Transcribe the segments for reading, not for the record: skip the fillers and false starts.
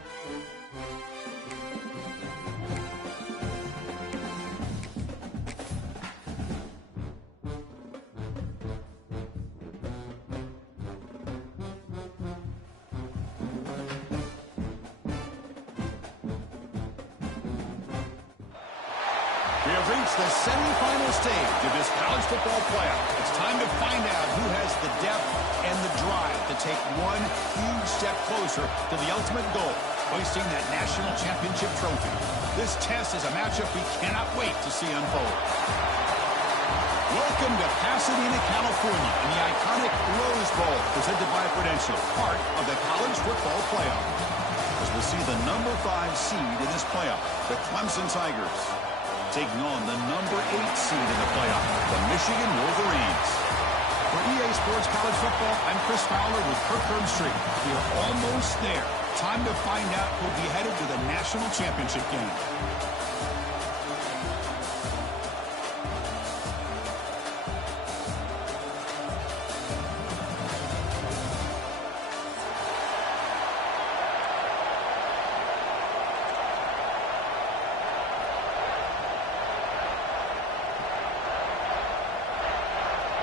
We have reached the semifinal stage of this college football playoff. It's time to find out who has the depth and the drive to take one huge step closer to the ultimate goal, hoisting that national championship trophy. This test is a matchup we cannot wait to see unfold. Welcome to Pasadena, California, in the iconic Rose Bowl, presented by Prudential, part of the college football playoff. As we'll see the number 5 seed in this playoff, the Clemson Tigers, taking on the number 8 seed in the playoff, the Michigan Wolverines. For EA Sports College Football, I'm Chris Fowler with Kirk Herbstreit. We are almost there. Time to find out who'll be headed to the national championship game.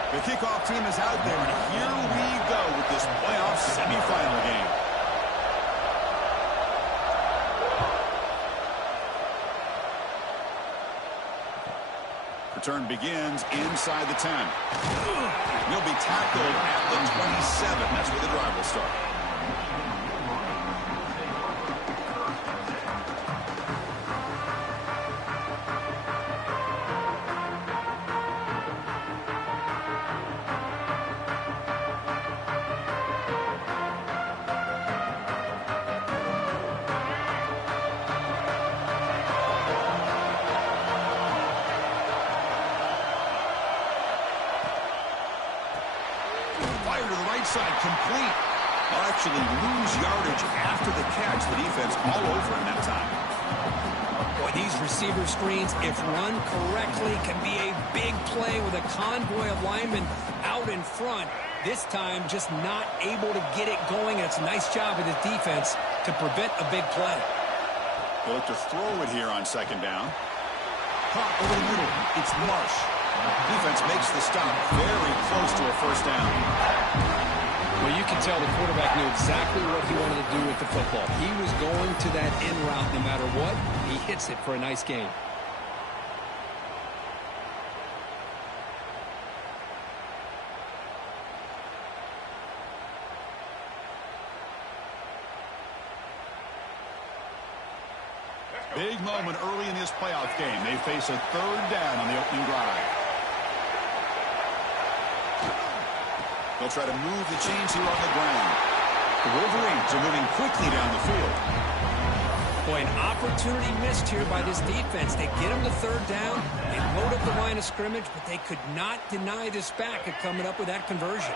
The kickoff team is out there, and here we go with this playoff semifinal game. Return begins inside the 10. He'll be tackled at the 27. That's where the drive will start. Fire to the right side, complete. They'll actually lose yardage after the catch. The defense all over in that time. Boy, these receiver screens, if run correctly, can be a big play with a convoy of linemen out in front. This time, just not able to get it going, and it's a nice job of the defense to prevent a big play. They look to throw it here on second down. Caught over the middle. It's Marsh. Defense makes the stop very close to a first down. Well, you can tell the quarterback knew exactly what he wanted to do with the football. He was going to that end route no matter what. He hits it for a nice gain. Big moment early in this playoff game. They face a third down on the opening drive. They'll try to move the chains here on the ground. The Wolverines are moving quickly down the field. Boy, an opportunity missed here by this defense. They get them to third down. They load up the line of scrimmage, but they could not deny this back at coming up with that conversion.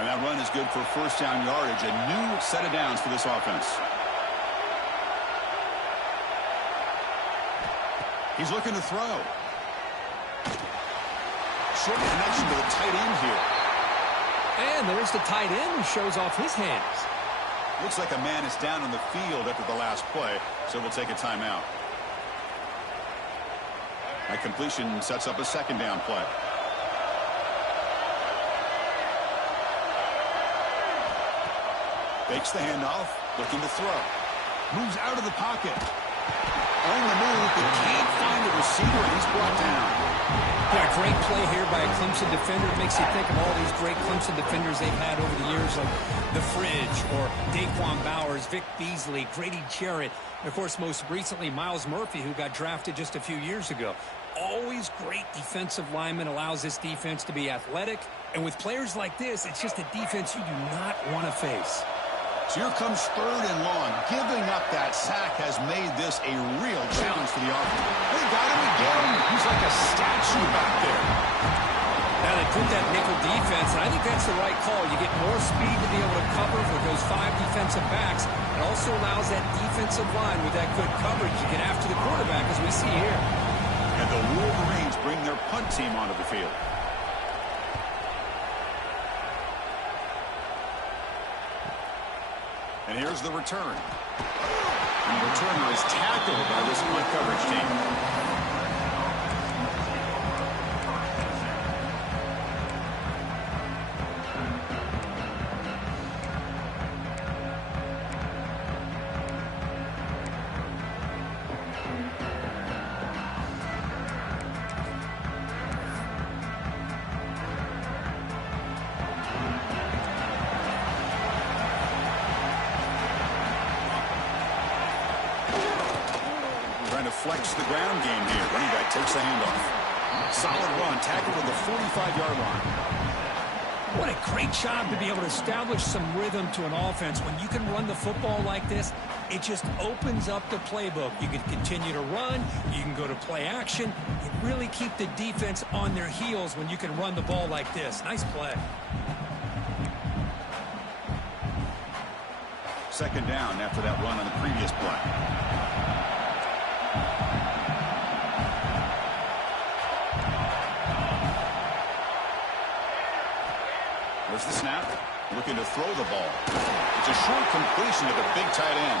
And that run is good for first down yardage. A new set of downs for this offense. He's looking to throw. Short connection to the tight end here. And there's the tight end who shows off his hands. Looks like a man is down on the field after the last play, so we'll take a timeout. That completion sets up a second down play. Fakes the handoff, looking to throw. Moves out of the pocket. On the move, but can't find the receiver, and he's brought down. Yeah, great play here by a Clemson defender. It makes you think of all these great Clemson defenders they've had over the years, like The Fridge or Daquan Bowers, Vic Beasley, Grady Jarrett, and, of course, most recently, Miles Murphy, who got drafted just a few years ago. Always great defensive lineman, allows this defense to be athletic. And with players like this, it's just a defense you do not want to face. So here comes third and long. Giving up that sack has made this a real challenge for the offense. They got him again. He's like a statue back there. Now they put that nickel defense, and I think that's the right call. You get more speed to be able to cover for those 5 defensive backs. It also allows that defensive line with that good coverage to get after the quarterback, as we see here. And the Wolverines bring their punt team onto the field. And here's the return. And the returner is tackled by this split coverage team. Trying to flex the ground game here. Running back takes the handoff. Solid run, tackled at the 45-yard line. What a great job to be able to establish some rhythm to an offense. When you can run the football like this, it just opens up the playbook. You can continue to run. You can go to play action. You really keep the defense on their heels when you can run the ball like this. Nice play. Second down after that run on the previous play. There's the snap. Looking to throw the ball. It's a short completion to the big tight end.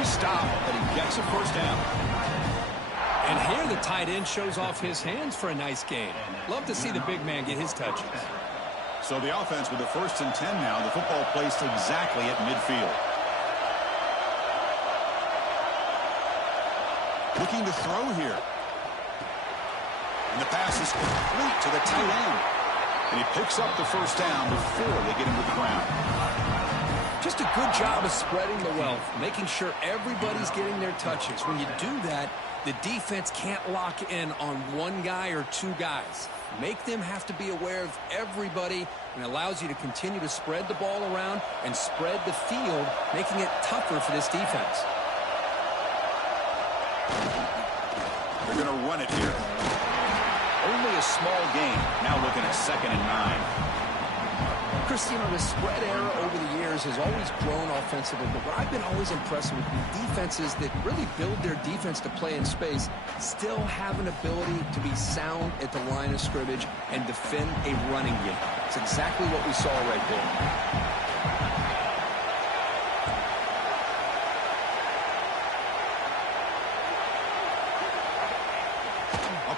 He stopped, but he gets a first down. And here the tight end shows off his hands for a nice gain. Love to see the big man get his touches. So the offense with the 1st and 10 now. The football placed exactly at midfield. Looking to throw here. And the pass is complete to the tight end. And he picks up the first down before they get him to the ground. Just a good job of spreading the wealth, making sure everybody's getting their touches. When you do that, the defense can't lock in on one guy or two guys. Make them have to be aware of everybody, and allows you to continue to spread the ball around and spread the field, making it tougher for this defense. They're going to run it here. Only a small gain. Now looking at 2nd and 9. Chris, the spread era over the years has always grown offensively, but what I've been always impressed with defenses that really build their defense to play in space still have an ability to be sound at the line of scrimmage and defend a running game. It's exactly what we saw right there.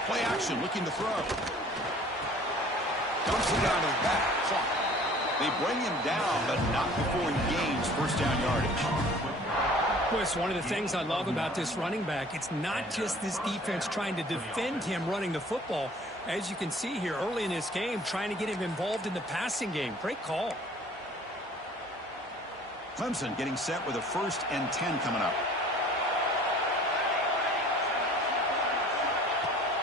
Play action, looking to throw. Dumps it down to the back. They bring him down, but not before he gains first down yardage. Chris, one of the things I love about this running back, it's not just this defense trying to defend him running the football. As you can see here early in this game, trying to get him involved in the passing game. Great call. Clemson getting set with a 1st and 10 coming up.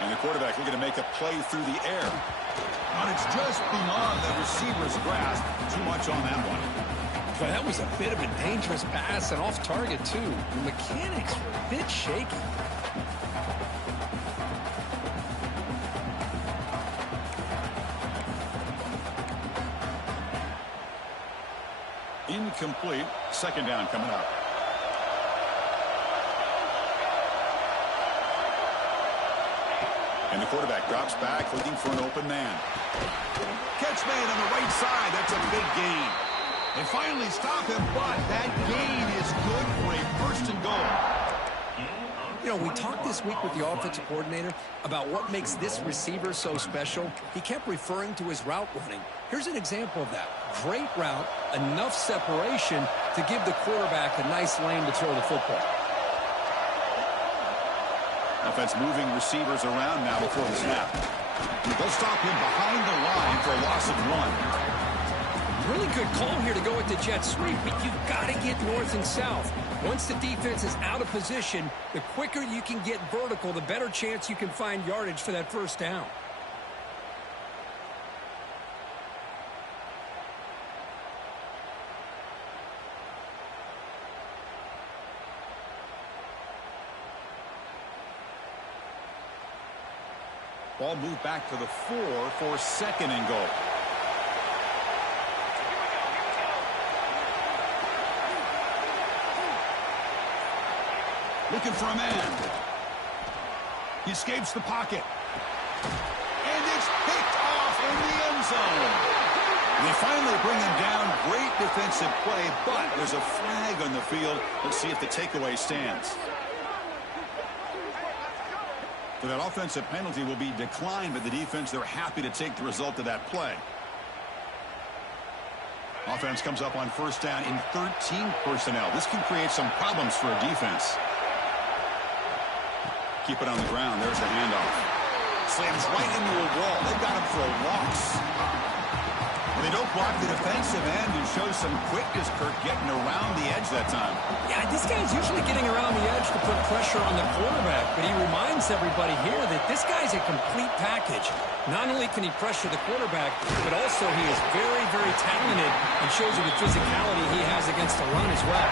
And the quarterback looking to make a play through the air. But it's just beyond the receiver's grasp. Too much on that one. Well, that was a bit of a dangerous pass and off target, too. The mechanics were a bit shaky. Incomplete. 2nd down coming up. And the quarterback drops back, looking for an open man. Catch made on the right side. That's a big gain. They finally stop him, but that gain is good for a 1st and goal. We talked this week with the offensive coordinator about what makes this receiver so special. He kept referring to his route running. Here's an example of that. Great route, enough separation to give the quarterback a nice lane to throw the football. Offense moving receivers around now before the snap. They'll stop him behind the line for a loss of 1. Really good call here to go with the jet sweep, but you've got to get north and south. Once the defense is out of position, the quicker you can get vertical, the better chance you can find yardage for that first down. Ball moved back to the 4 for 2nd and goal. Looking for a man. He escapes the pocket. And it's picked off in the end zone. They finally bring him down. Great defensive play, but there's a flag on the field. Let's see if the takeaway stands. So that offensive penalty will be declined by the defense. They're happy to take the result of that play. Offense comes up on first down in 13 personnel. This can create some problems for a defense. Keep it on the ground. There's the handoff. Slams right into a wall. They've got him for a loss. Well, they don't block the defensive end, who shows some quickness, Kirk, getting around the edge that time. Yeah, this guy's usually getting around the edge to put pressure on the quarterback, but he reminds everybody here that this guy's a complete package. Not only can he pressure the quarterback, but also he is very, very talented and shows you the physicality he has against the run as well.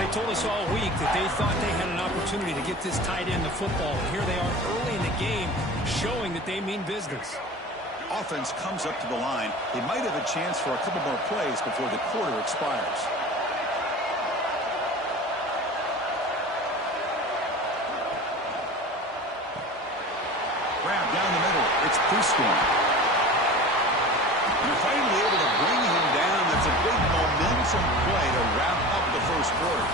They told us all week that they thought they had an opportunity to get this tight end the football, and here they are early in the game showing that they mean business. Offense comes up to the line. They might have a chance for a couple more plays before the quarter expires. Grab down the middle. It's Prescorn. You're finally able to bring him down. That's a big momentum play to wrap up the first quarter.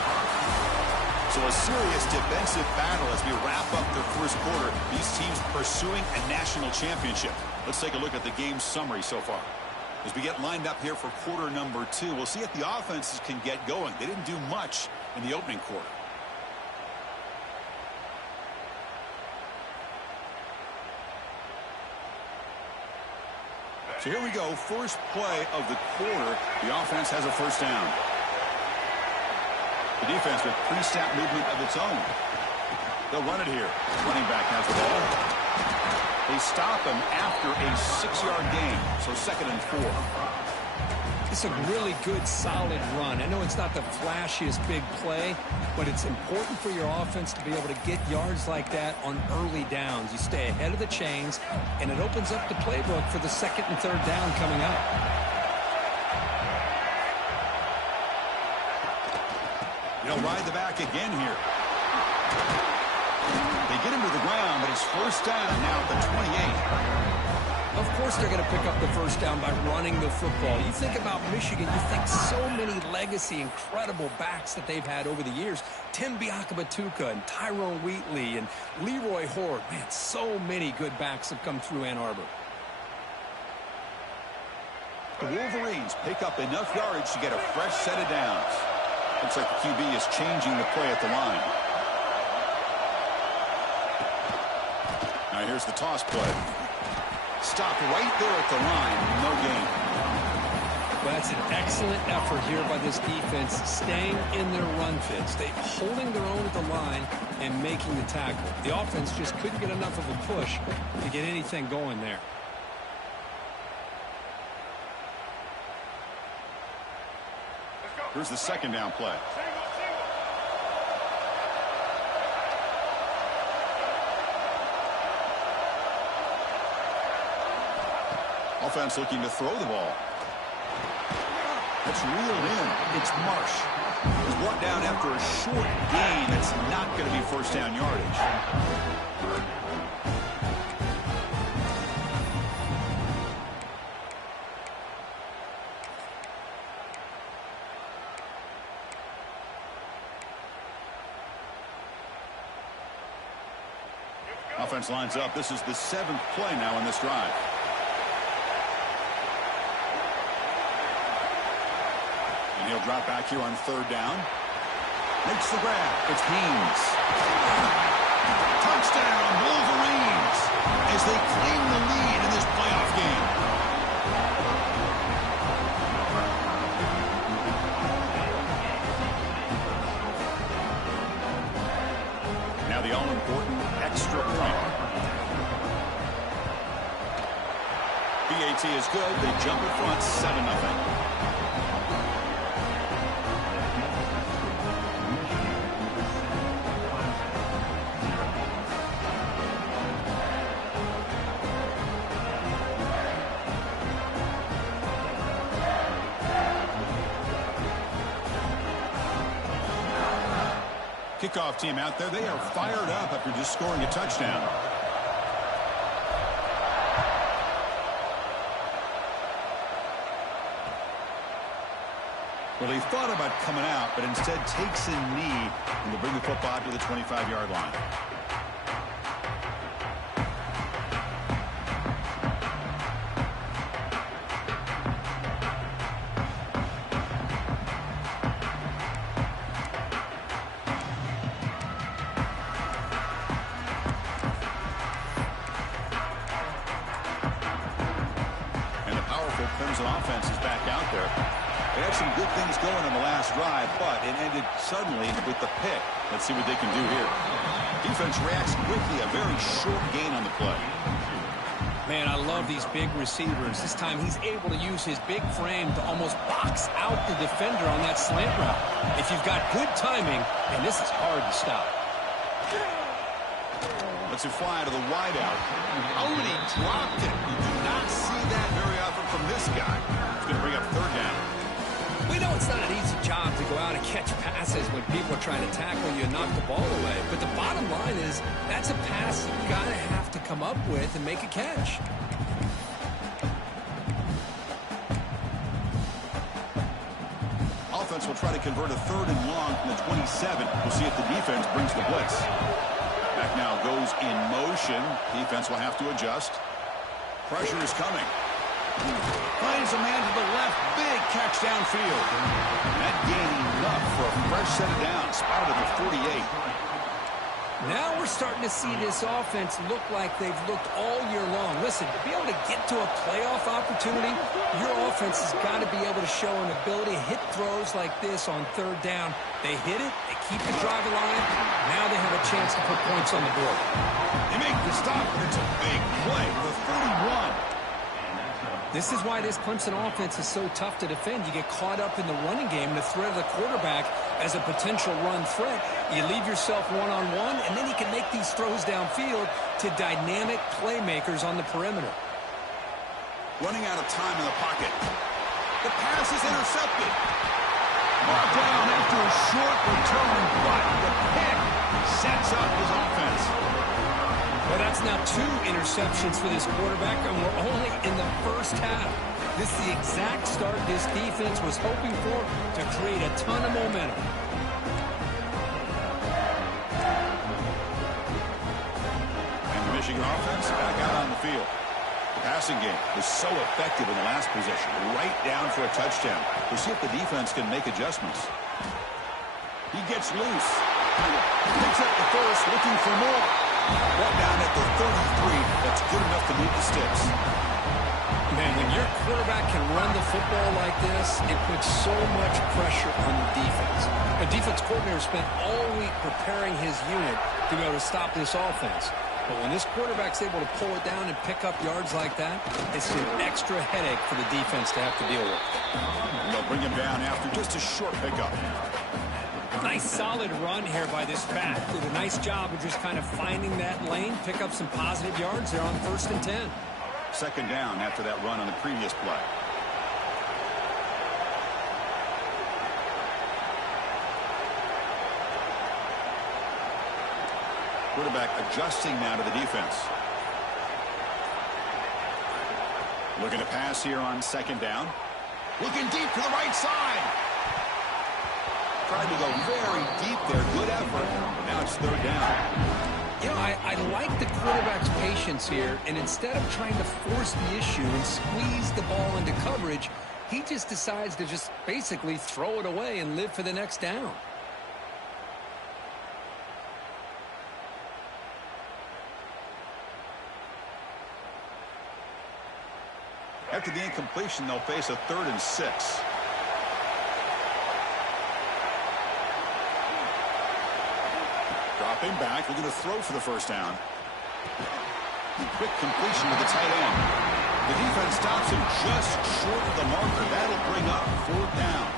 So a serious defensive battle as we wrap up the first quarter. These teams pursuing a national championship. Let's take a look at the game summary so far. As we get lined up here for quarter number 2, we'll see if the offenses can get going. They didn't do much in the opening quarter. So here we go. First play of the quarter. The offense has a first down. The defense with pre-snap movement of its own. They'll run it here. Running back has the ball. They stop him after a 6-yard gain. So 2nd and 4. It's a really good, solid run. I know it's not the flashiest big play, but it's important for your offense to be able to get yards like that on early downs. You stay ahead of the chains, and it opens up the playbook for the 2nd and 3rd down coming up. They'll ride the back again here. They get him to the ground, but it's first down now at the 28. Of course they're going to pick up the first down by running the football. You think about Michigan, you think so many legacy, incredible backs that they've had over the years. Tim Biakabatuka and Tyrone Wheatley and Leroy Horde. Man, so many good backs have come through Ann Arbor. The Wolverines pick up enough yardage to get a fresh set of downs. Looks like the QB is changing the play at the line. Now here's the toss play. Stop right there at the line. No gain. Well, that's an excellent effort here by this defense, staying in their run fits. They holding their own at the line and making the tackle. The offense just couldn't get enough of a push to get anything going there. Here's the 2nd down play. Offense looking to throw the ball. That's reeled in. It's Marsh. He's brought down after a short gain. That's not going to be first down yardage. Offense lines up. This is the 7th play now in this drive. And he'll drop back here on 3rd down. Makes the grab. It's Haynes. Touchdown, Wolverines, as they claim the lead in this playoff game. Now the all-important extra point. BAT is good. They jump in front 7-0. Kickoff team out there. They are fired up after just scoring a touchdown. Well, he thought about coming out, but instead takes a knee and will bring the football to the 25-yard line. Clemson offense is back out there. They had some good things going on the last drive, but it ended suddenly with the pick. Let's see what they can do here. Defense reacts quickly. A very short gain on the play. Man, I love these big receivers. This time he's able to use his big frame to almost box out the defender on that slant route. If you've got good timing, and this is hard to stop. Lets it fly to the wideout. Oh, and he dropped it. You do not see that very often from this guy. It's going to bring up third down. We know it's not an easy job to go out and catch passes when people are trying to tackle you and knock the ball away. But the bottom line is that's a pass you've got to have to come up with and make a catch. Offense will try to convert a third and long from the 27. We'll see if the defense brings the blitz. Back now goes in motion. Defense will have to adjust. Pressure is coming. Finds a man to the left. Big catch downfield. That gain enough for a fresh set of downs. Spotted at the 48. Now we're starting to see this offense look like they've looked all year long. Listen, to be able to get to a playoff opportunity, your offense has got to be able to show an ability to hit throws like this on third down. They hit it, they keep the drive alive. Now they have a chance to put points on the board. They make the stop, and it's a big play for the 31. This is why this Clemson offense is so tough to defend. You get caught up in the running game, the threat of the quarterback as a potential run threat. You leave yourself one-on-one, and then you can make these throws downfield to dynamic playmakers on the perimeter. Running out of time in the pocket. The pass is intercepted. Brought down after a short return, but the pick sets up his offense. Well, that's now 2 interceptions for this quarterback, and we're only in the first half. This is the exact start this defense was hoping for to create a ton of momentum. And the Michigan offense back out on the field. The passing game was so effective in the last possession, right down for a touchdown. We'll see if the defense can make adjustments. He gets loose. Picks up the first, looking for more. Brought down at the 33. That's good enough to move the sticks. Man, when your quarterback can run the football like this, it puts so much pressure on the defense. The defense coordinator spent all week preparing his unit to be able to stop this offense. But when this quarterback's able to pull it down and pick up yards like that, it's an extra headache for the defense to have to deal with. They'll bring him down after just a short pickup. Nice solid run here by this back. Did a nice job of just kind of finding that lane, pick up some positive yards there on 1st and 10. Second down after that run on the previous play. Quarterback adjusting now to the defense. Looking to pass here on second down. Looking deep to the right side. Tried to go very deep there. Good effort. Now it's third down. You know, I like the quarterback's patience here, and instead of trying to force the issue and squeeze the ball into coverage, he just decides to just basically throw it away and live for the next down. After the incompletion, they'll face a 3rd and 6. Dropping back, we're going to throw for the first down. Quick completion to the tight end. The defense stops him just short of the marker. That'll bring up 4th down.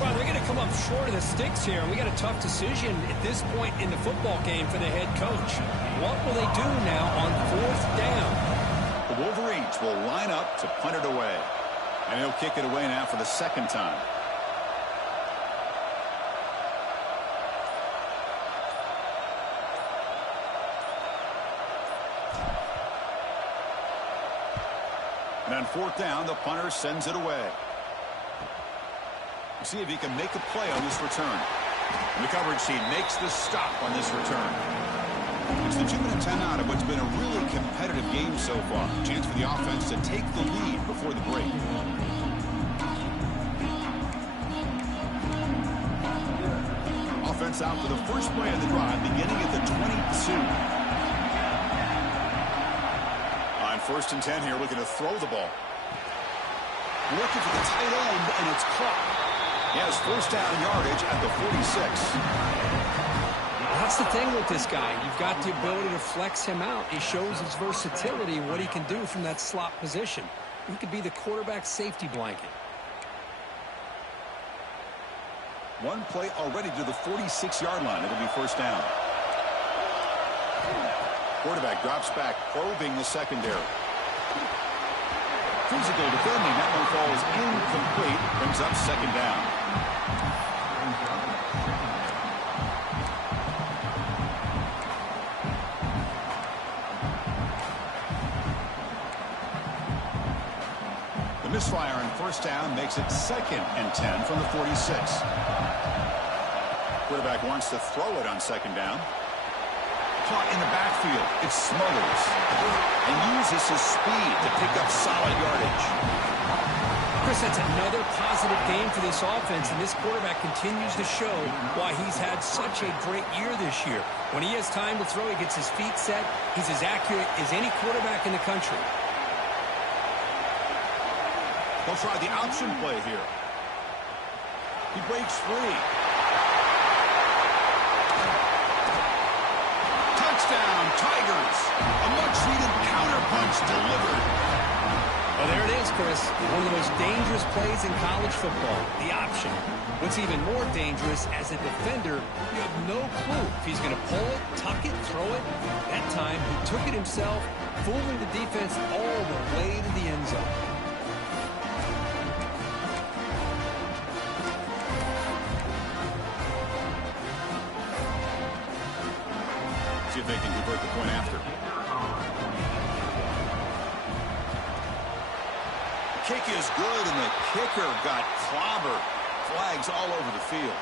Well, they're going to come up short of the sticks here, and we got a tough decision at this point in the football game for the head coach. What will they do now on 4th down? The Wolverines will line up to punt it away. And he'll kick it away now for the 2nd time. And on 4th down, the punter sends it away. See if he can make a play on this return. And the coverage team makes the stop on this return. It's the 2-minute timeout of what's been a really competitive game so far. Chance for the offense to take the lead before the break. Offense out for the first play of the drive, beginning at the 22. On 1st and 10 here, looking to throw the ball. Looking for the tight end, and it's caught. He has 1st down yardage at the 46. That's the thing with this guy. You've got the ability to flex him out. He shows his versatility and what he can do from that slot position. He could be the quarterback safety blanket. One play already to the 46-yard line. It'll be 1st down. Quarterback drops back, probing the secondary. Physical defending. That one falls incomplete. Brings up 2nd down. The misfire on 1st down makes it 2nd and 10 from the 46. Quarterback wants to throw it on 2nd down. Caught in the backfield. It smothers. And uses his speed to pick up solid yardage. Chris, that's another positive game for this offense, and this quarterback continues to show why he's had such a great year this year. When he has time to throw, he gets his feet set. He's as accurate as any quarterback in the country. They'll try the option play here. He breaks free. Touchdown, Tigers. A much-needed counterpunch delivered. Well, there it is, Chris. One of the most dangerous plays in college football, the option. What's even more dangerous, as a defender, you have no clue if he's going to pull it, tuck it, throw it. That time, he took it himself, fooling the defense all the way to the end zone. See if they can convert the point after. Kick is good, and the kicker got clobbered. Flags all over the field.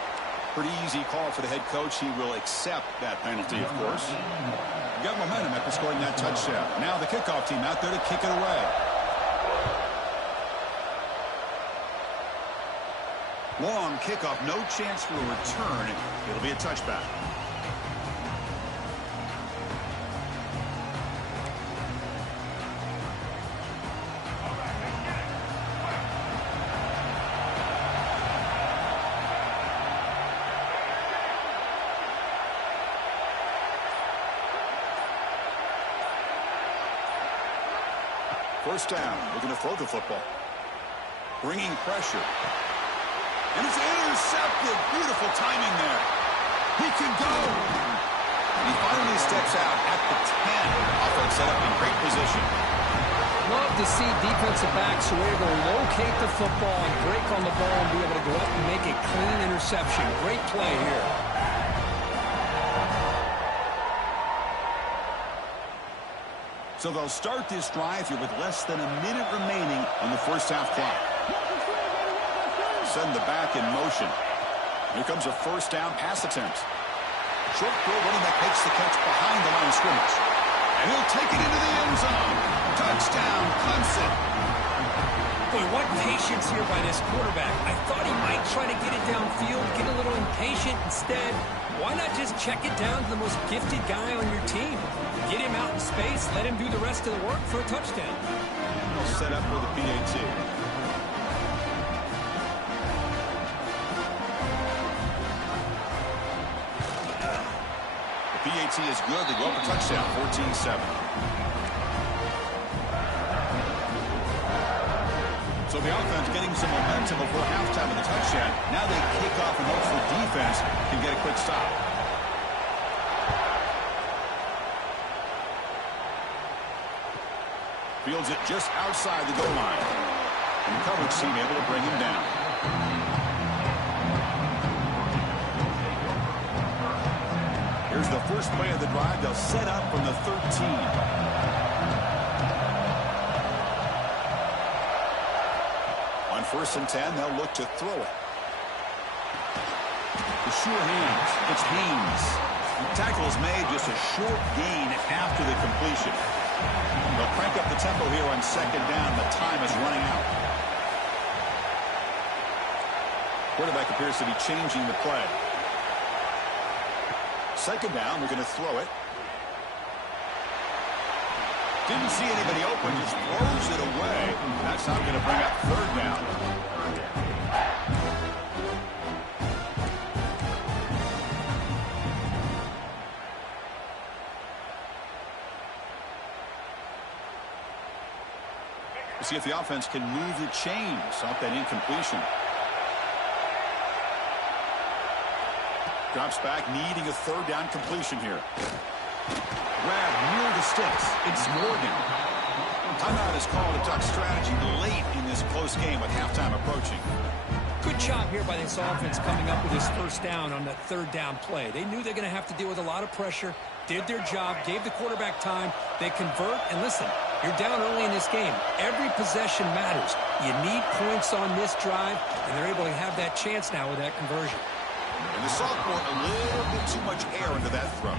Pretty easy call for the head coach. He will accept that penalty, of course. Got momentum after scoring that touchdown. Now the kickoff team out there to kick it away. Long kickoff, no chance for a return. It'll be a touchback. First down, looking to throw the football. Bringing pressure. And it's intercepted. Beautiful timing there. He can go. And he finally steps out at the 10. Offense set up in great position. Love to see defensive backs who are able to locate the football and break on the ball and be able to go up and make a clean interception. Great play here. So they'll start this drive here with less than a minute remaining on the first half clock. Send the back in motion. Here comes a first down pass attempt. Short throw, running back makes the catch behind the line of scrimmage. And he'll take it into the end zone. Touchdown, Clemson. Boy, what patience here by this quarterback. I thought he might try to get it downfield, get a little impatient. Instead, why not just check it down to the most gifted guy on your team? Get him out in space, let him do the rest of the work for a touchdown. They'll set up with a PAT. The PAT is good. They go up a touchdown, 14-7. So the offense getting some momentum before halftime of the touchdown. Now they kick off and hope the defense can get a quick stop. Fields it just outside the goal line. And the coverage team able to bring him down. Here's the first play of the drive. They'll set up from the 13. On 1st and 10, they'll look to throw it. Sure hands. It's Haynes. The tackle is made, just a short gain after the completion. They'll crank up the tempo here on second down. The time is running out. Quarterback appears to be changing the play. Second down, we're going to throw it. Didn't see anybody open, just throws it away. That's not going to bring up third down. We'll see if the offense can move the chains off that incompletion. Drops back, needing a third down completion here. Grab near the sticks. It's Morgan. Timeout is called to talk strategy late in this close game with halftime approaching. Good job here by this offense coming up with this first down on that third down play. They knew they're going to have to deal with a lot of pressure, did their job, gave the quarterback time. They convert, and listen, you're down early in this game. Every possession matters. You need points on this drive, and they're able to have that chance now with that conversion. And the sophomore, a little bit too much air into that throw.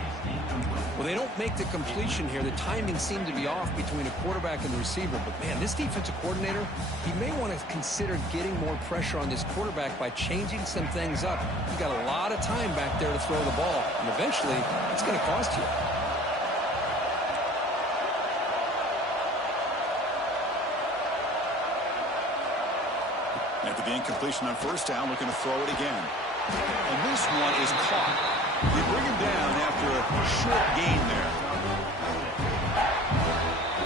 Well, they don't make the completion here. The timing seemed to be off between a quarterback and the receiver. But, man, this defensive coordinator, he may want to consider getting more pressure on this quarterback by changing some things up. You got a lot of time back there to throw the ball, and eventually it's going to cost you. After the incompletion on first down, looking to throw it again. And this one is caught. They bring him down after a short gain there.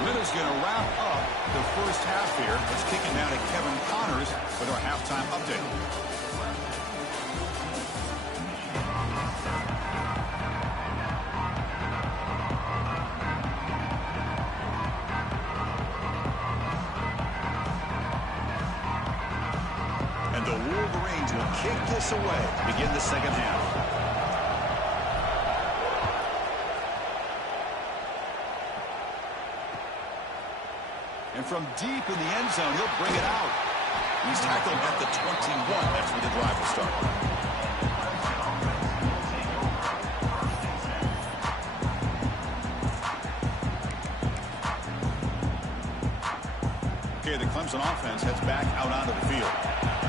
Miller's going to wrap up the first half here. Let's kick it down to Kevin Connors with our halftime update. And the Wolverines will kick this away to begin the second half. And from deep in the end zone, he'll bring it out. He's tackled at the 21. That's where the drive will start. Okay, the Clemson offense heads back out onto the field.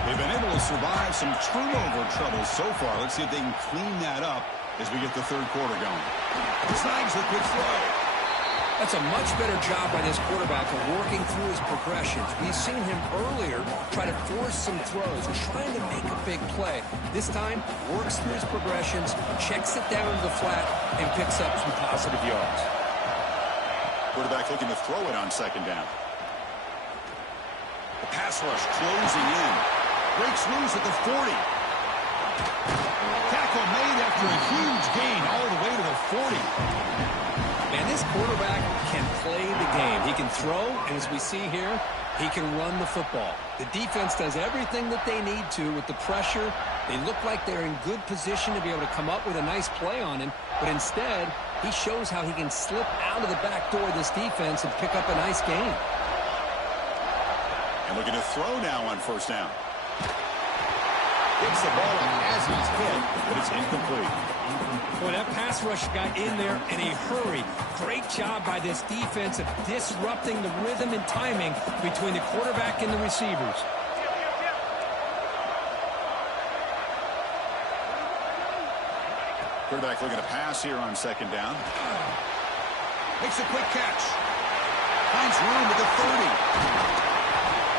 They've been able to survive some turnover trouble so far. Let's see if they can clean that up as we get the third quarter going. Snags the quick throw. That's a much better job by this quarterback of working through his progressions. We've seen him earlier try to force some throws, trying to make a big play. This time, works through his progressions, checks it down to the flat, and picks up some positive yards. Quarterback looking to throw it on second down. The pass rush closing in. Breaks loose at the 40. Tackle made after a huge gain all the way to the 40. Man, this quarterback can play the game. He can throw, and as we see here, he can run the football. The defense does everything that they need to with the pressure. They look like they're in good position to be able to come up with a nice play on him, but instead, he shows how he can slip out of the back door of this defense and pick up a nice gain. And looking to throw now on first down. Gets the ball as he's hit, but it's incomplete. Boy, that pass rush got in there in a hurry. Great job by this defense of disrupting the rhythm and timing between the quarterback and the receivers. Quarterback looking to pass here on second down. Makes a quick catch. Finds room at the 30.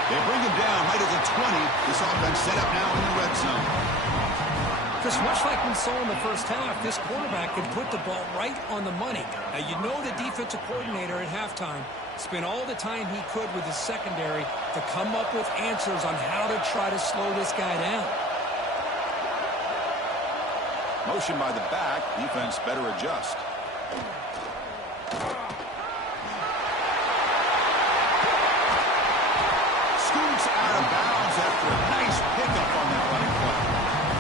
They bring him down right at the 20. This offense set up now in the red zone. Just much like we saw in the first half, this quarterback can put the ball right on the money. Now, you know the defensive coordinator at halftime spent all the time he could with his secondary to come up with answers on how to try to slow this guy down. Motion by the back. Defense better adjust. Scoots out of bounds after a nice pickup on that running play.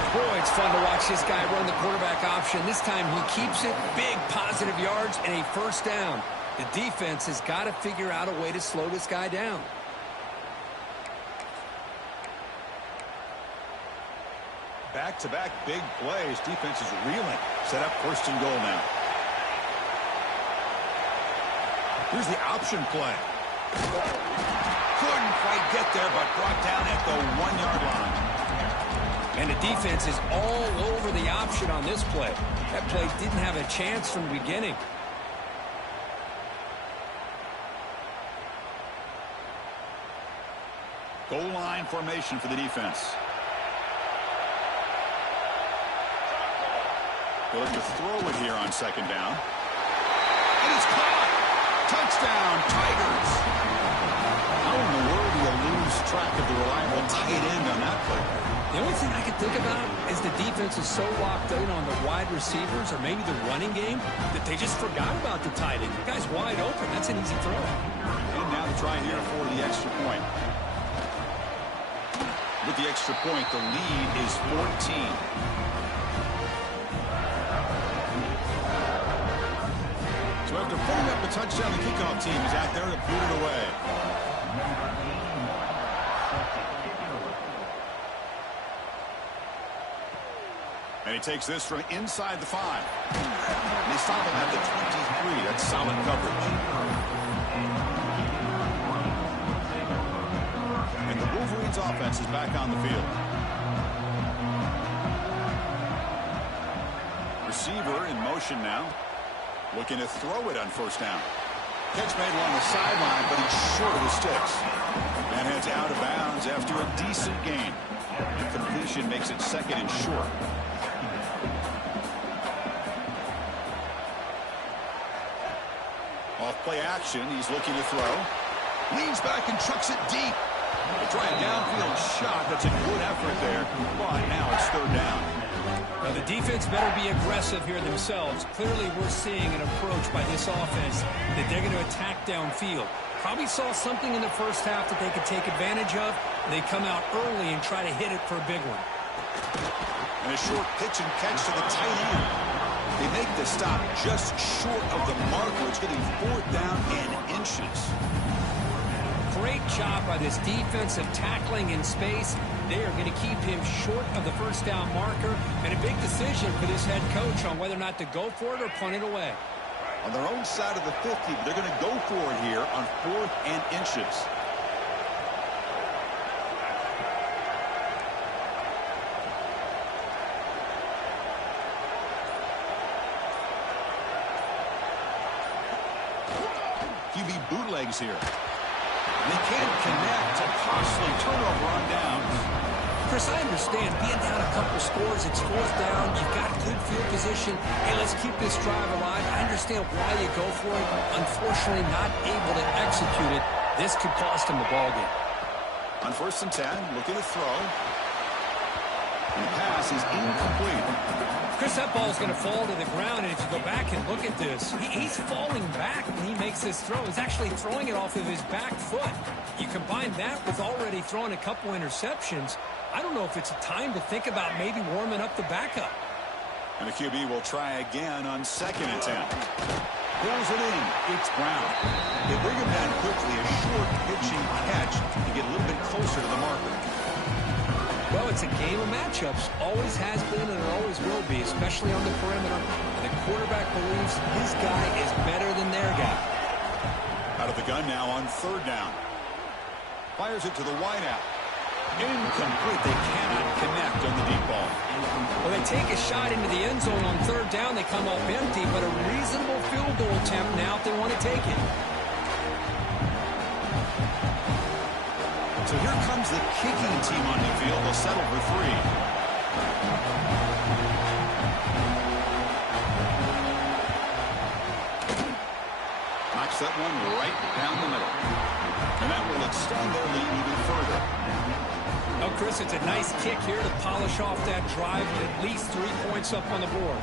Boy, it's fun to watch this guy run the quarterback option. This time he keeps it, big positive yards, and a first down. The defense has got to figure out a way to slow this guy down. back-to-back big plays. Defense is reeling. Set up first and goal now. Here's the option play. Couldn't quite get there, but brought down at the 1-yard line. And the defense is all over the option on this play. That play didn't have a chance from the beginning. Goal line formation for the defense. They'll look to throw it here on second down. And it's caught! Touchdown, Tigers! How in the world do you lose track of the reliable tight end on that play? The only thing I can think about is the defense is so locked in on the wide receivers or maybe the running game that they just forgot about the tight end. The guy's wide open. That's an easy throw. And now to try here for the extra point. With the extra point, the lead is 14. So after putting up a touchdown, the kickoff team is out there to boot it away. And he takes this from inside the 5. And they stop him at the 23. That's solid coverage. And the Wolverines offense is back on the field. Receiver in motion now. Looking to throw it on first down. Catch made along the sideline, but he's short of the sticks. And heads out of bounds after a decent gain. Completion makes it second and short. Off play action, he's looking to throw. Leans back and chucks it deep. A try a downfield shot. That's a good effort there. But now it's third down. Now the defense better be aggressive here themselves. Clearly we're seeing an approach by this offense that they're going to attack downfield. Probably saw something in the first half that they could take advantage of. They come out early and try to hit it for a big one. And a short pitch and catch to the tight end. They make the stop just short of the marker. It's getting fourth down and inches. Great job by this defensive tackling in space. They are going to keep him short of the first down marker. And a big decision for this head coach on whether or not to go for it or punt it away. On their own side of the 50, but they're going to go for it here on fourth and inches. QB bootlegs here. They can't connect. A costly turnover on downs. Chris, I understand being down a couple scores, it's fourth down, you've got good field position. Hey, let's keep this drive alive. I understand why you go for it. Unfortunately, not able to execute it. This could cost him the ball game. On first and 10, looking to throw. And the pass is incomplete. Chris, that ball is going to fall to the ground, and if you go back and look at this, he's falling back when he makes this throw. He's actually throwing it off of his back foot. You combine that with already throwing a couple interceptions, I don't know if it's a time to think about maybe warming up the backup. And the QB will try again on second and 10. Pulls it in. It's Brown. They bring him down quickly. A short pitching catch to get a little bit closer to the marker. Well, it's a game of matchups. Always has been and it always will be, especially on the perimeter. And the quarterback believes his guy is better than their guy. Out of the gun now on third down. Fires it to the wideout. Incomplete. They cannot connect on the deep ball. Well, they take a shot into the end zone on third down. They come up empty, but a reasonable field goal attempt now if they want to take it. So here comes the kicking team on the field. They'll settle for 3. Knocks that one right down the middle. And that will extend their lead even further. Oh, Chris, it's a nice kick here to polish off that drive with at least 3 points up on the board.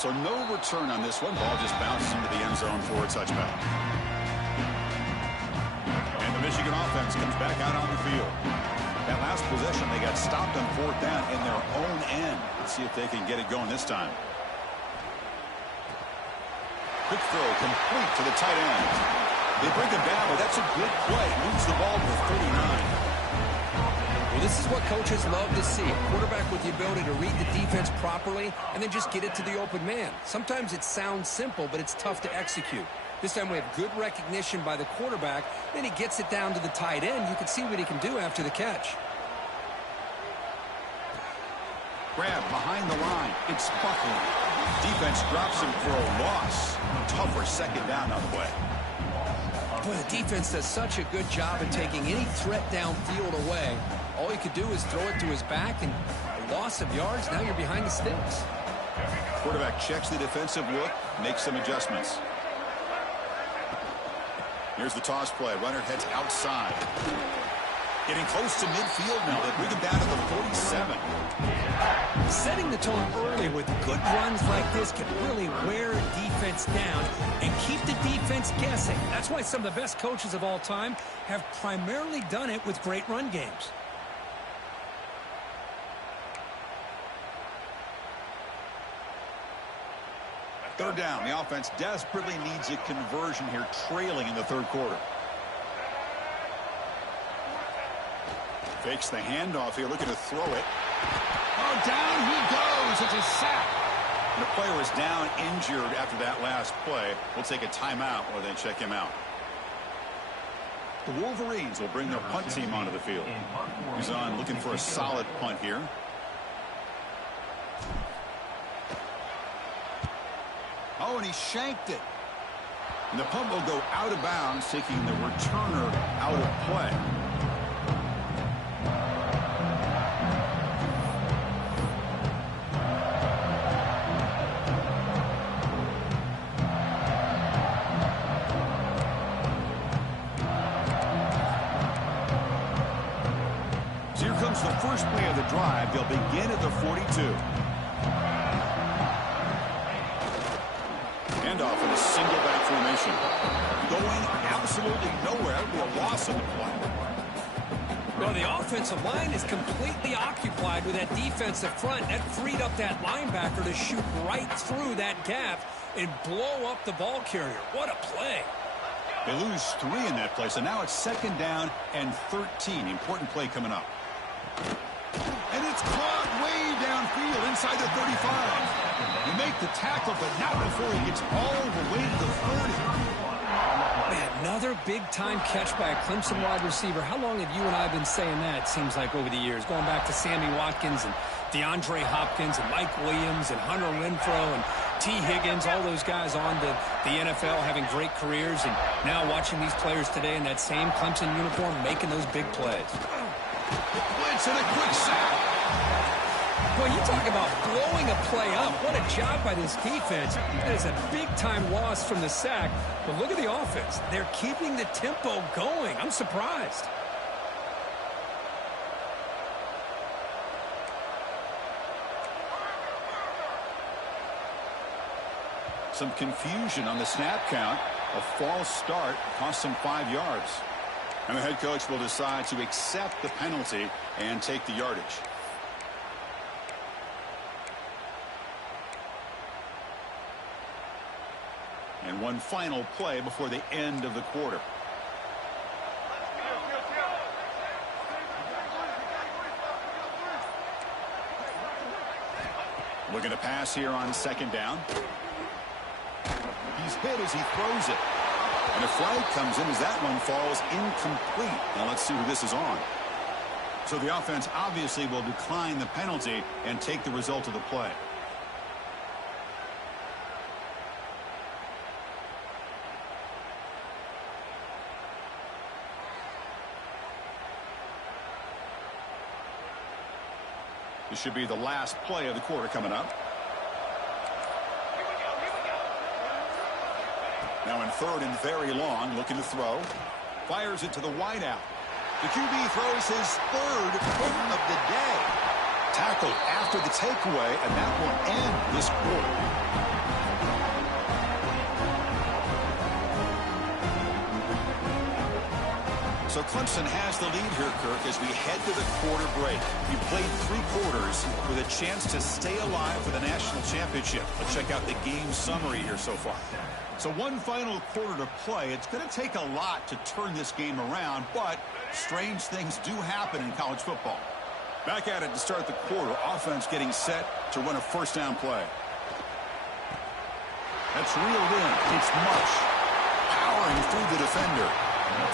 So no return on this one. Ball just bounces into the end zone for a touchback. And the Michigan offense comes back out on the field. That last possession, they got stopped on fourth down in their own end. Let's see if they can get it going this time. Quick throw complete to the tight end. They bring him down, but that's a good play. Moves the ball to 39. Well, this is what coaches love to see. A quarterback with the ability to read the defense properly and then just get it to the open man. Sometimes it sounds simple, but it's tough to execute. This time we have good recognition by the quarterback. Then he gets it down to the tight end. You can see what he can do after the catch. Grab behind the line. It's Buckley. Defense drops him for a loss. Tougher second down on the way. Boy, the defense does such a good job of taking any threat downfield away. All he could do is throw it to his back, and a loss of yards, now you're behind the sticks. Quarterback checks the defensive look, makes some adjustments. Here's the toss play. Runner heads outside. Getting close to midfield now. They bring him down to the 47. Setting the tone early with good runs like this can really wear a defense down and keep the defense guessing. That's why some of the best coaches of all time have primarily done it with great run games. Third down. The offense desperately needs a conversion here, trailing in the third quarter. Fakes the handoff here, looking to throw it. Oh, down he goes. It's a sack. And the player was down, injured after that last play. We'll take a timeout or then check him out. The Wolverines will bring their punt team onto the field. He's on looking for a solid punt here. Oh, and he shanked it. And the punt will go out of bounds, taking the returner out of play. So here comes the first play of the drive. They'll begin at the 42. Handoff in a single back formation. Going absolutely nowhere. That would be a loss of the play. Well, the offensive line is completely occupied with that defensive front. That freed up that linebacker to shoot right through that gap and blow up the ball carrier. What a play. They lose 3 in that play, so now it's second down and 13. Important play coming up. And it's caught way downfield inside the 35. You make the tackle, but not before he gets all the way to the 30. Man, another big-time catch by a Clemson wide receiver. How long have you and I been saying that, it seems like, over the years? Going back to Sammy Watkins and DeAndre Hopkins and Mike Williams and Hunter Renfrow and T. Higgins, all those guys on to the NFL having great careers, and now watching these players today in that same Clemson uniform making those big plays. Blitz and a quick sack. Boy, you talk about blowing a play up. What a job by this defense. That is a big-time loss from the sack. But look at the offense. They're keeping the tempo going. I'm surprised. Some confusion on the snap count. A false start cost him 5 yards. And the head coach will decide to accept the penalty and take the yardage. And one final play before the end of the quarter. Looking to pass here on second down. He's hit as he throws it. And a flag comes in as that one falls incomplete. Now let's see who this is on. So the offense obviously will decline the penalty and take the result of the play. This should be the last play of the quarter coming up. Now in third and very long, looking to throw. Fires it to the wideout. The QB throws his third punt of the day. Tackled after the takeaway, and that will end this quarter. So Clemson has the lead here, Kirk, as we head to the quarter break. We played 3 quarters with a chance to stay alive for the national championship. Let's check out the game summary here so far. So one final quarter to play. It's going to take a lot to turn this game around, but strange things do happen in college football. Back at it to start the quarter. Offense getting set to run a first down play. That's reeled in. It's Marsh powering through the defender.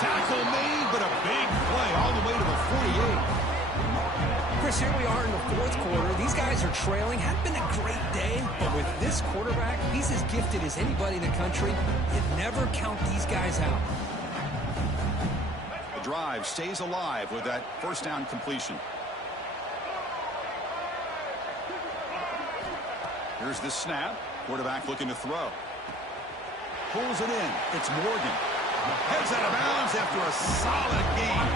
Tackle made, but a big play all the way to the 48. Chris, here we are in the 4th quarter. These guys are trailing. Hadn't been a great day, but with this quarterback, he's as gifted as anybody in the country. You never count these guys out. The drive stays alive with that first down completion. Here's the snap. Quarterback looking to throw. Pulls it in. It's Morgan. Heads out of bounds after a solid game.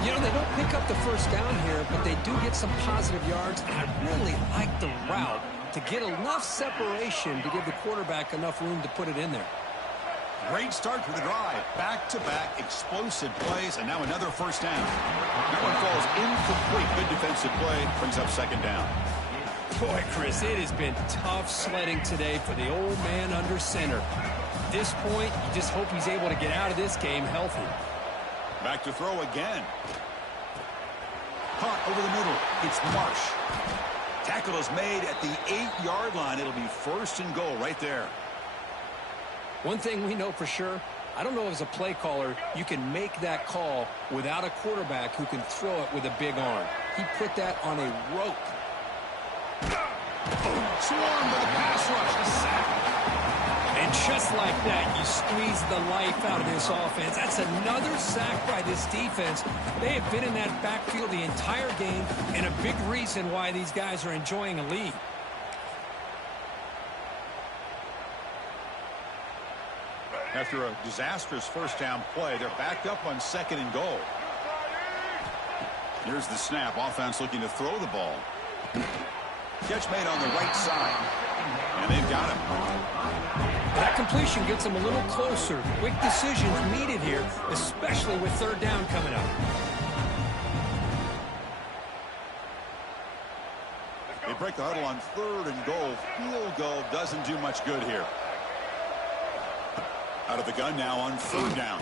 You know, they don't pick up the first down here, but they do get some positive yards, and I really like the route to get enough separation to give the quarterback enough room to put it in there. Great start for the drive. Back-to-back explosive plays, and now another first down. That one falls incomplete. Good defensive play. Brings up second down. Boy, Chris, it has been tough sledding today for the old man under center. At this point, you just hope he's able to get out of this game healthy. Back to throw again. Caught over the middle. It's Marsh. Tackle is made at the 8-yard line. It'll be first and goal right there. One thing we know for sure, I don't know as a play caller, you can make that call without a quarterback who can throw it with a big arm. He put that on a rope. Swarmed by the pass rush. A sack. And just like that, you squeeze the life out of this offense. That's another sack by this defense. They have been in that backfield the entire game, and a big reason why these guys are enjoying a lead. After a disastrous first down play, they're backed up on second and goal. Here's the snap. Offense looking to throw the ball. Catch made on the right side. And they've got him. That completion gets them a little closer. Quick decisions needed here, especially with third down coming up. They break the huddle on third and goal. Field goal doesn't do much good here. Out of the gun now on third down.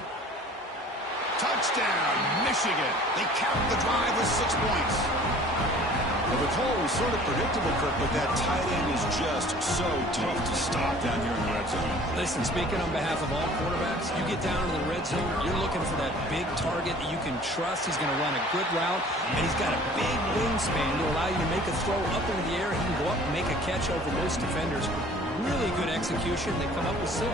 Touchdown, Michigan. They cap the drive with 6 points. Well, the call was sort of predictable, Kirk, but that tight end is just so tough to stop down here in the red zone. Listen, speaking on behalf of all quarterbacks, you get down in the red zone, you're looking for that big target that you can trust. He's going to run a good route, and he's got a big wingspan to allow you to make a throw up into the air. He can go up and make a catch over most defenders. Really good execution. They come up with 6.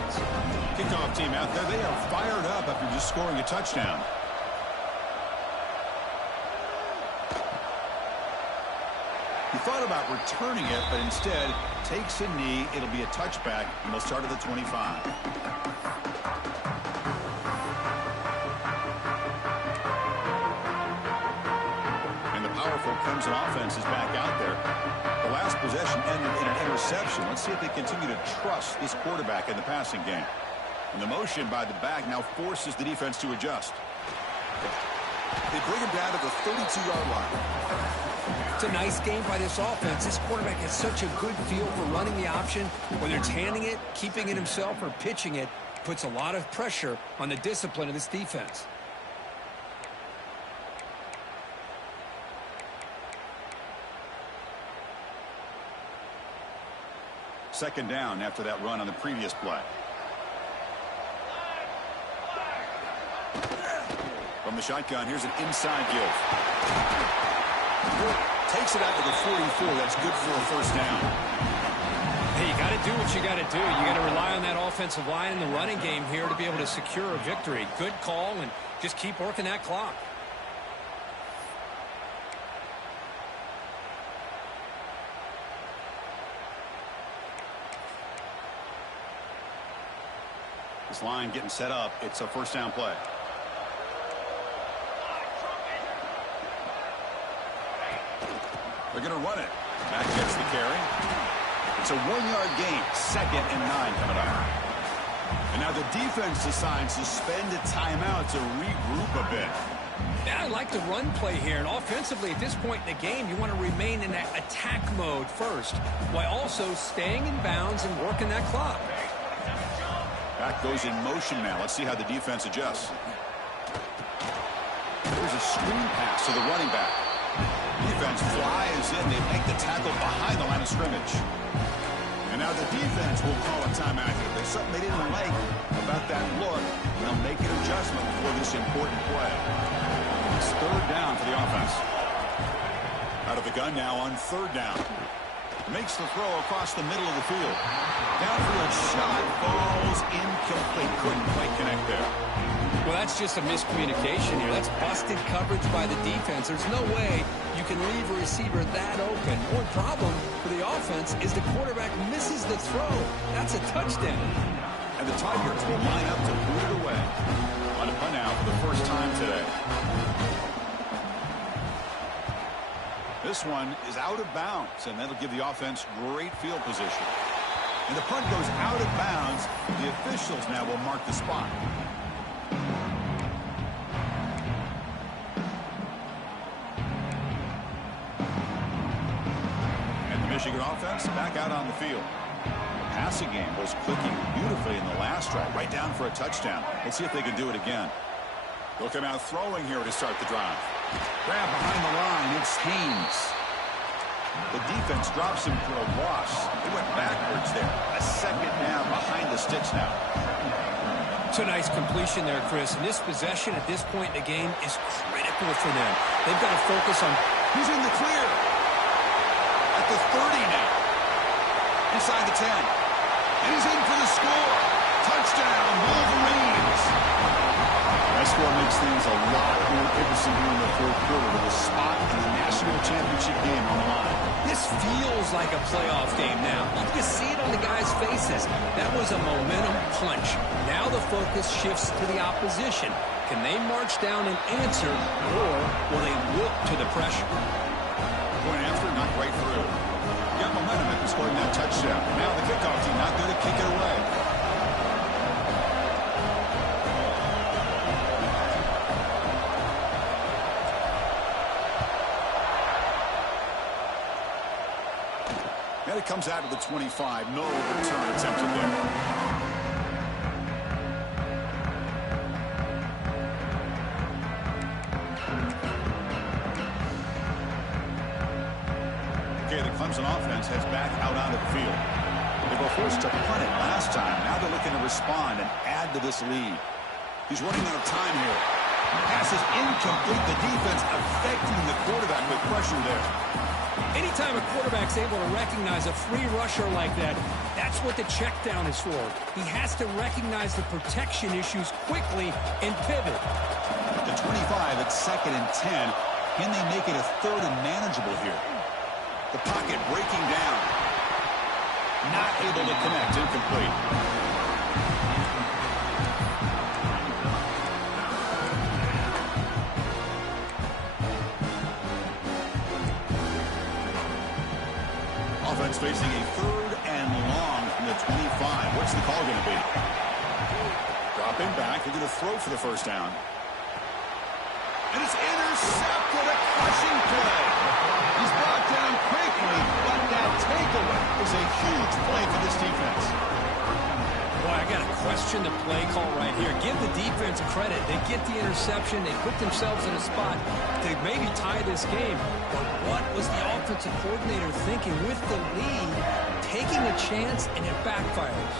Kickoff team out there, they are fired up after just scoring a touchdown. He thought about returning it, but instead takes a knee. It'll be a touchback, and they'll start at the 25. And the powerful Clemson offense is back out there. The last possession ended in an interception. Let's see if they continue to trust this quarterback in the passing game. And the motion by the back now forces the defense to adjust. They bring him down to the 32-yard line. It's a nice game by this offense. This quarterback has such a good feel for running the option. Whether it's handing it, keeping it himself, or pitching it, puts a lot of pressure on the discipline of this defense. Second down after that run on the previous play. From the shotgun, here's an inside give. Takes it out to the 44. That's good for a first down. Hey, you got to do what you got to do. You got to rely on that offensive line in the running game here to be able to secure a victory. Good call, and just keep working that clock. This line getting set up. It's a first down play. They're going to run it. Mack gets the carry. It's a 1-yard gain. 2nd and 9 coming up. And now the defense decides to spend a timeout to regroup a bit. Yeah, I like the run play here. And offensively, at this point in the game, you want to remain in that attack mode first, while also staying in bounds and working that clock. Back goes in motion now. Let's see how the defense adjusts. There's a screen pass to the running back. Defense flies in. They make the tackle behind the line of scrimmage. And now the defense will call a timeout here. There's something they didn't like about that look. They'll make an adjustment for this important play. It's third down for the offense. Out of the gun now on third down. Makes the throw across the middle of the field. Downfield shot falls incomplete. Couldn't quite connect there. Well, that's just a miscommunication here. That's busted coverage by the defense. There's no way you can leave a receiver that open. One problem for the offense is the quarterback misses the throw. That's a touchdown. And the Tigers will line up to boot it away. On a punt now for the first time today. This one is out of bounds, and that'll give the offense great field position. And the punt goes out of bounds. The officials now will mark the spot. And the Michigan offense back out on the field. The passing game was clicking beautifully in the last drive, right down for a touchdown. Let's see if they can do it again. They'll come out throwing here to start the drive. Grab behind the line. It's Haynes. The defense drops him for a loss. They went backwards there. A second down behind the sticks now. It's a nice completion there, Chris. And this possession at this point in the game is critical for them. They've got to focus on... He's in the clear. At the 30 now. Inside the 10. And he's in for the score. Touchdown, Wolverines. That score makes things a lot more interesting here in the fourth quarter with a spot in the national championship game on the line. This feels like a playoff game now. You can see it on the guys' faces. That was a momentum punch. Now the focus shifts to the opposition. Can they march down and answer, or will they look to the pressure? Point after, not right through. Got momentum after scoring that touchdown. Now the kickoff team not going to kick it away. And it comes out of the 25. No return attempted there. Okay, the Clemson offense heads back out onto the field. They were forced to punt it last time. Now they're looking to respond and add to this lead. He's running out of time here. Pass is incomplete. The defense affecting the quarterback with pressure there. Anytime a quarterback's able to recognize a free rusher like that, that's what the check down is for. He has to recognize the protection issues quickly and pivot. The 25 at 2nd and 10. Can they make it a third and manageable here? The pocket breaking down. Not able to connect. Incomplete. Offense facing a third and long from the 25. What's the call going to be? Dropping back. They're going to throw for the first down. And it's intercepted. A crushing play. He's brought down quickly, but that takeaway is a huge play for this defense. Boy, I got to question the play call right here. Give the defense credit. They get the interception. They put themselves in a spot to maybe tie this game. But what was the offensive coordinator thinking with the lead, taking a chance, and it backfires?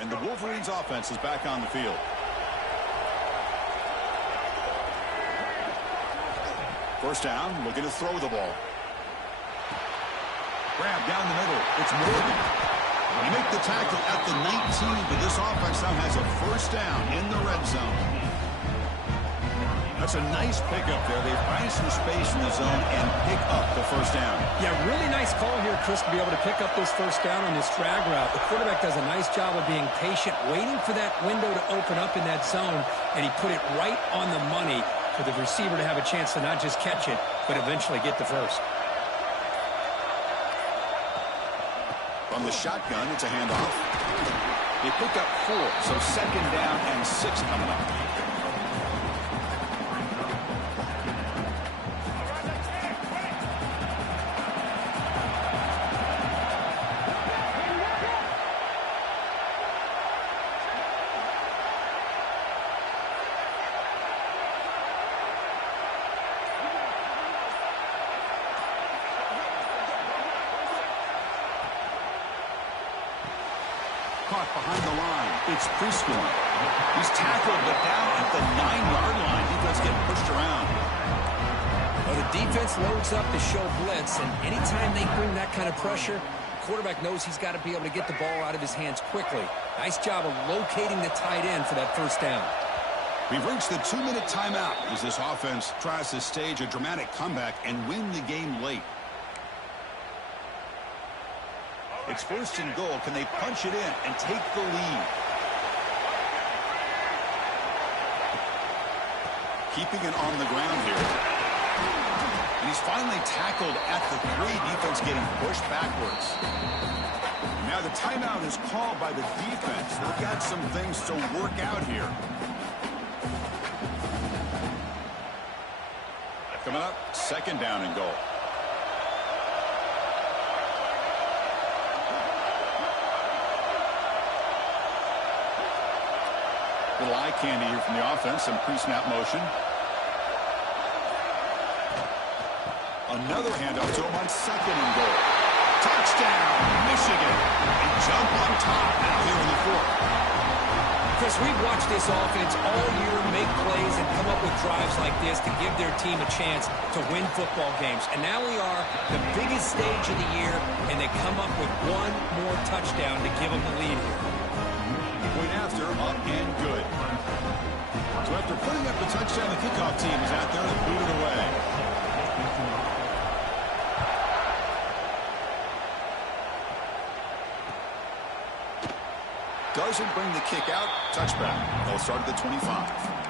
And the Wolverines offense is back on the field. First down, looking to throw the ball. Grab down the middle. It's Morgan. They make the tackle at the 19, but this offense now has a first down in the red zone. That's a nice pickup there. They find some space in the zone and pick up the first down. Yeah, really nice call here, Chris, to be able to pick up this first down on this drag route. The quarterback does a nice job of being patient, waiting for that window to open up in that zone, and he put it right on the money for the receiver to have a chance to not just catch it, but eventually get the first. From the shotgun, it's a handoff. He picked up 4, so 2nd down and 6 coming up. Caught behind the line. It's Preschool. He's tackled, but down at the 9-yard line. Defense getting pushed around. Well, the defense loads up to show blitz, and anytime they bring that kind of pressure, the quarterback knows he's got to be able to get the ball out of his hands quickly. Nice job of locating the tight end for that 1st down. We've reached the 2-minute timeout as this offense tries to stage a dramatic comeback and win the game late. It's 1st and goal. Can they punch it in and take the lead? Keeping it on the ground here. And he's finally tackled at the 3. Defense getting pushed backwards. Now the timeout is called by the defense. They've got some things to work out here. Coming up, 2nd down and goal. Little eye candy here from the offense. Some pre-snap motion. Another handoff to him on 2nd and goal. Touchdown, Michigan. And jump on top now here in the 4th. Chris, we've watched this offense all year make plays and come up with drives like this to give their team a chance to win football games. And now we are the biggest stage of the year, and they come up with one more touchdown to give them the lead here. Point after, up and good. So after putting up the touchdown, the kickoff team is out there to boot it away. Doesn't bring the kick out. Touchback. They'll start at the 25.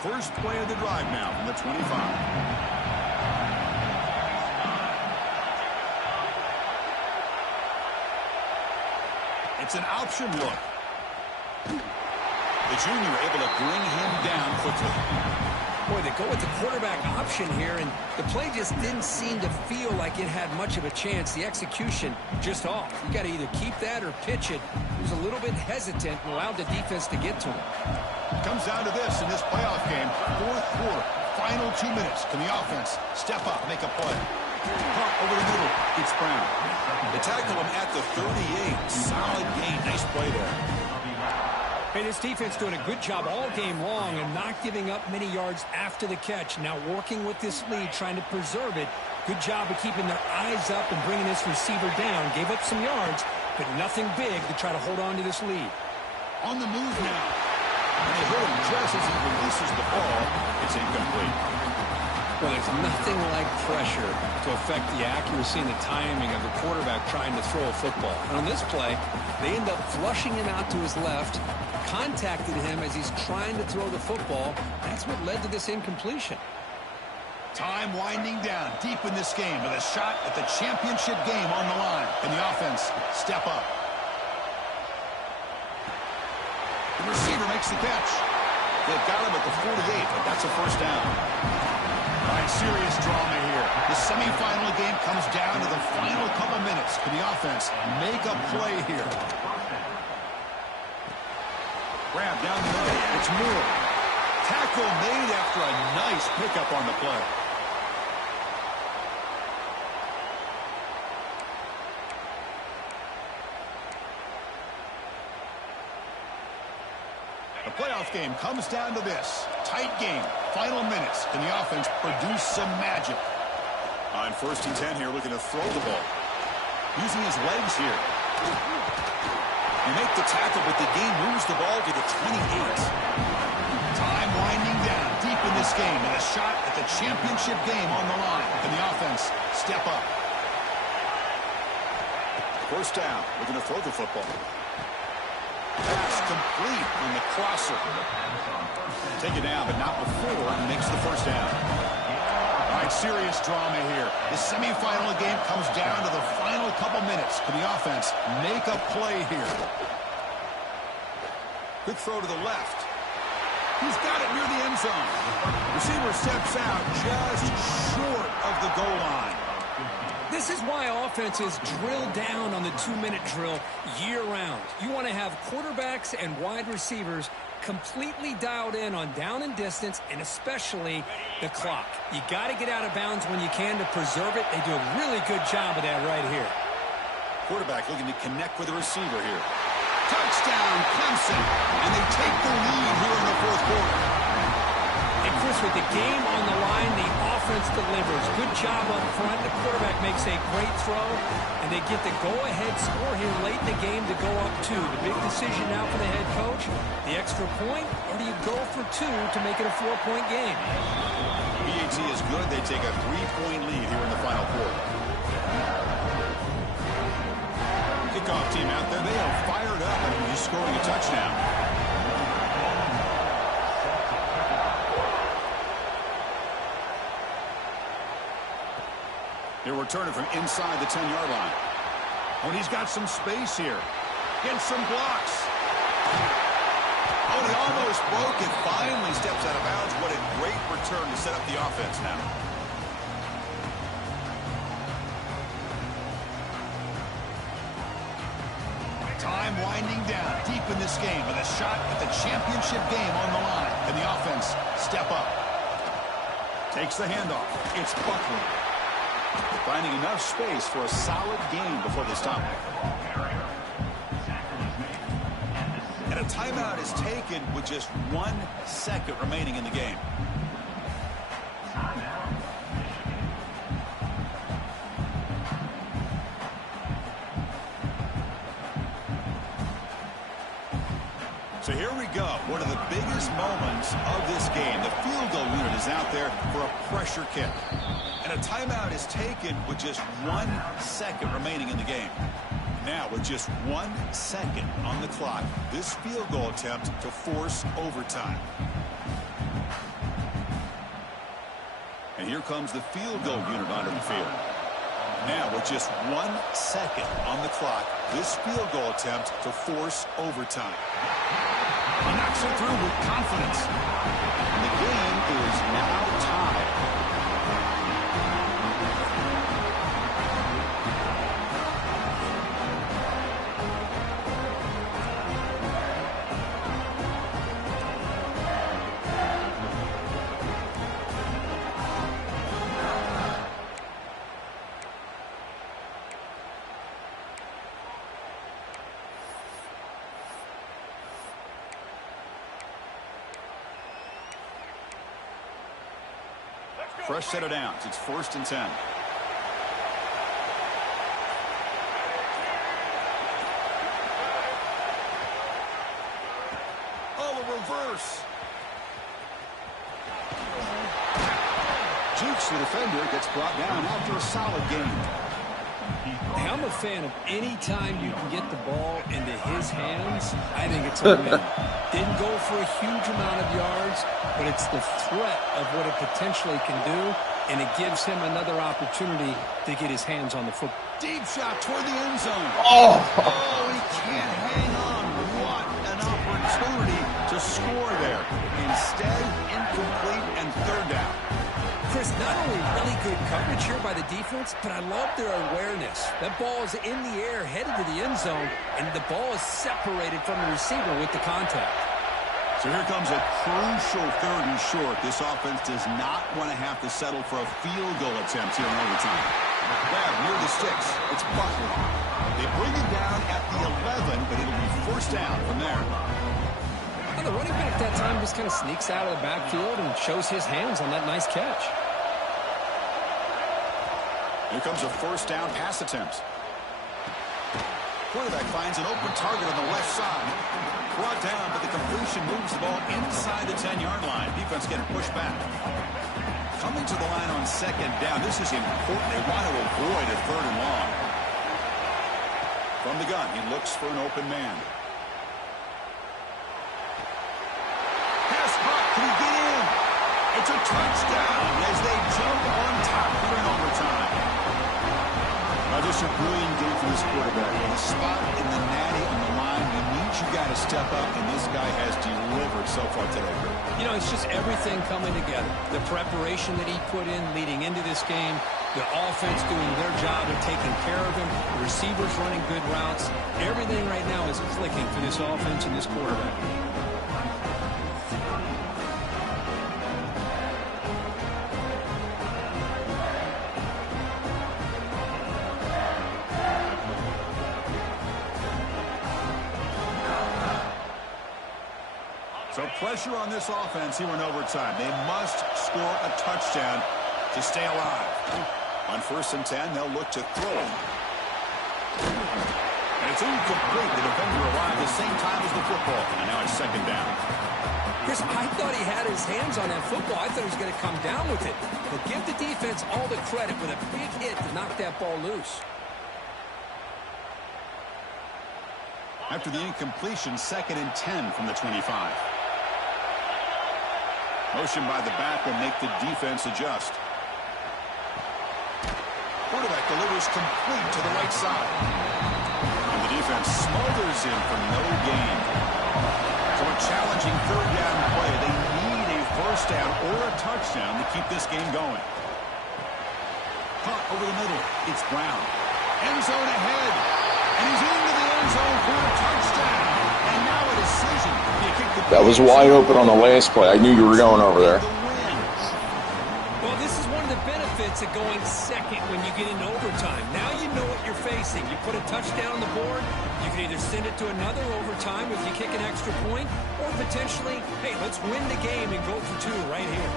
First play of the drive now from the 25. It's an option look. The junior able to bring him down quickly. Boy, they go with the quarterback option here, and the play just didn't seem to feel like it had much of a chance. The execution just off. You got to either keep that or pitch it. He was a little bit hesitant and allowed the defense to get to him. Comes down to this in this playoff game. 4th quarter, final 2 minutes. Can the offense step up, make a play? Caught over the middle. It's Brown. They tackle him at the 38. Solid gain. Nice play there. Hey, this defense doing a good job all game long and not giving up many yards after the catch. Now working with this lead, trying to preserve it. Good job of keeping their eyes up and bringing this receiver down. Gave up some yards, but nothing big to try to hold on to this lead. On the move now. And they hit him just as he releases the ball. It's incomplete. Well, there's nothing like pressure to affect the accuracy and the timing of the quarterback trying to throw a football. And on this play, they end up flushing him out to his left, contacted him as he's trying to throw the football. That's what led to this incompletion. Time winding down deep in this game with a shot at the championship game on the line. And the offense step up. The receiver makes the catch. They've got him at the 48, but that's a 1st down. All right, serious drama here. The semifinal game comes down to the final couple minutes. Can the offense make a play here? Grab down the middle. It's Moore. Tackle made after a nice pickup on the play. The playoff game comes down to this. Tight game. Final minutes. Can the offense produce some magic? On 1st and 10 here, looking to throw the ball. Using his legs here. They make the tackle, but the game moves the ball to the 28. Time winding down deep in this game, and a shot at the championship game on the line. Can the offense step up? 1st down. Looking to throw the football. Pass complete on the crosser. Take it down, but not before he makes the first down. All right, serious drama here. The semifinal game comes down to the final couple minutes. Can the offense make a play here? Quick throw to the left. He's got it near the end zone. Receiver steps out just short of the goal line. This is why offenses drill down on the 2-minute drill year-round. You want to have quarterbacks and wide receivers completely dialed in on down and distance, and especially the clock. You got to get out of bounds when you can to preserve it. They do a really good job of that right here. Quarterback looking to connect with the receiver here. Touchdown, Clemson, and they take the lead here in the fourth quarter. And Chris, with the game on the line, the offense delivers. Good job up front. The quarterback makes a great throw, and they get the go-ahead score here late in the game to go up 2. The big decision now for the head coach, the extra point, or do you go for 2 to make it a 4-point game? PAT is good. They take a 3-point lead here in the final quarter. Kickoff team out there. They are fired up and he's scoring a touchdown. They're returning from inside the 10-yard line. Oh, and he's got some space here. Gets some blocks. Oh, he almost broke it. Finally steps out of bounds. What a great return to set up the offense now. Time winding down deep in this game with a shot at the championship game on the line. And the offense step up. Takes the handoff. It's Buckley. Finding enough space for a solid game before they stop. And a timeout is taken with just 1 second remaining in the game. So here we go. One of the biggest moments of this game. The field goal unit is out there for a pressure kick. And a timeout is taken with just 1 second remaining in the game. Now, with just 1 second on the clock, this field goal attempt to force overtime. And here comes the field goal unit onto the field. Now, with just 1 second on the clock, this field goal attempt to force overtime. He knocks it through with confidence. And the game is now tied. Fresh set of downs. It's 1st and 10. Oh, a reverse. Jukes the defender. Gets brought down after a solid game. Hey, I'm a fan of any time you can get the ball into his hands. I think it's a win. Didn't go for a huge amount of yards, but it's the threat of what it potentially can do, and it gives him another opportunity to get his hands on the football. Deep shot toward the end zone. Oh, he can't hang on. What an opportunity to score there. Instead, incomplete and 3rd down. Chris, not only really good coverage here by the defense, but I love their awareness. That ball is in the air, headed to the end zone, and the ball is separated from the receiver with the contact. So here comes a crucial 3rd and short. This offense does not want to have to settle for a field goal attempt here in overtime. Grab near the sticks. It's Buckley. They bring it down at the 11, but it'll be 1st down from there. Well, the running back that time just kind of sneaks out of the backfield and shows his hands on that nice catch. Here comes a 1st down pass attempt. Quarterback finds an open target on the left side. Brought down, but the completion moves the ball inside the 10-yard line. Defense getting pushed back. Coming to the line on 2nd down. This is important. They want to avoid a 3rd and long. From the gun, he looks for an open man. Can he get in? It's a touchdown as they jump on top here in overtime. Now, just a brilliant game for this quarterback. With a spot in the natty on the line, you got to step up, and this guy has delivered so far today. You know, it's just everything coming together. The preparation that he put in leading into this game, the offense doing their job of taking care of him, the receivers running good routes. Everything right now is clicking for this offense and this quarterback. So pressure on this offense here in overtime. They must score a touchdown to stay alive. On 1st and 10, they'll look to throw it. And it's incomplete. The defender arrived at the same time as the football. And now it's 2nd down. Chris, I thought he had his hands on that football. I thought he was going to come down with it. But give the defense all the credit with a big hit to knock that ball loose. After the incompletion, 2nd and 10 from the 25. Motion by the back will make the defense adjust. Quarterback delivers complete to the right side. And the defense smothers him for no gain. So a challenging 3rd down play. They need a 1st down or a touchdown to keep this game going. Caught over the middle. It's Brown. End zone ahead. And he's into the end zone for a touchdown. And now a decision. That was wide open on the last play. I knew you were going over there. Well, this is one of the benefits of going second when you get into overtime. Now you know what you're facing. You put a touchdown on the board, you can either send it to another overtime if you kick an extra point, or potentially, hey, let's win the game and go for 2 right here.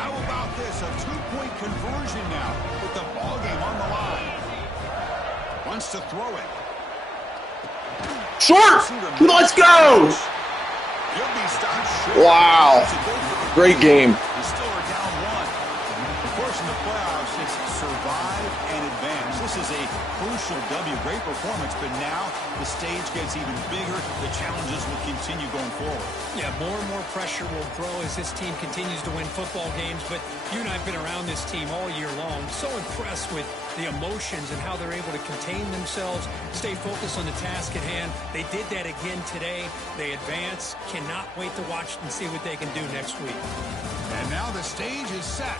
How about this? A 2-point conversion now with the ball game on the line. Wants to throw it. Short! Let's go! Wow. Great game. The still are down 1. Of course, in the playoffs, it's survive and advance. This is a crucial W. Great performance, but now the stage gets even bigger. The challenges will continue going forward. Yeah, more and more pressure will grow as this team continues to win football games, but you and I have been around this team all year long. So impressed with the emotions and how they're able to contain themselves, stay focused on the task at hand. They did that again today. They advance. Cannot wait to watch and see what they can do next week. And now the stage is set.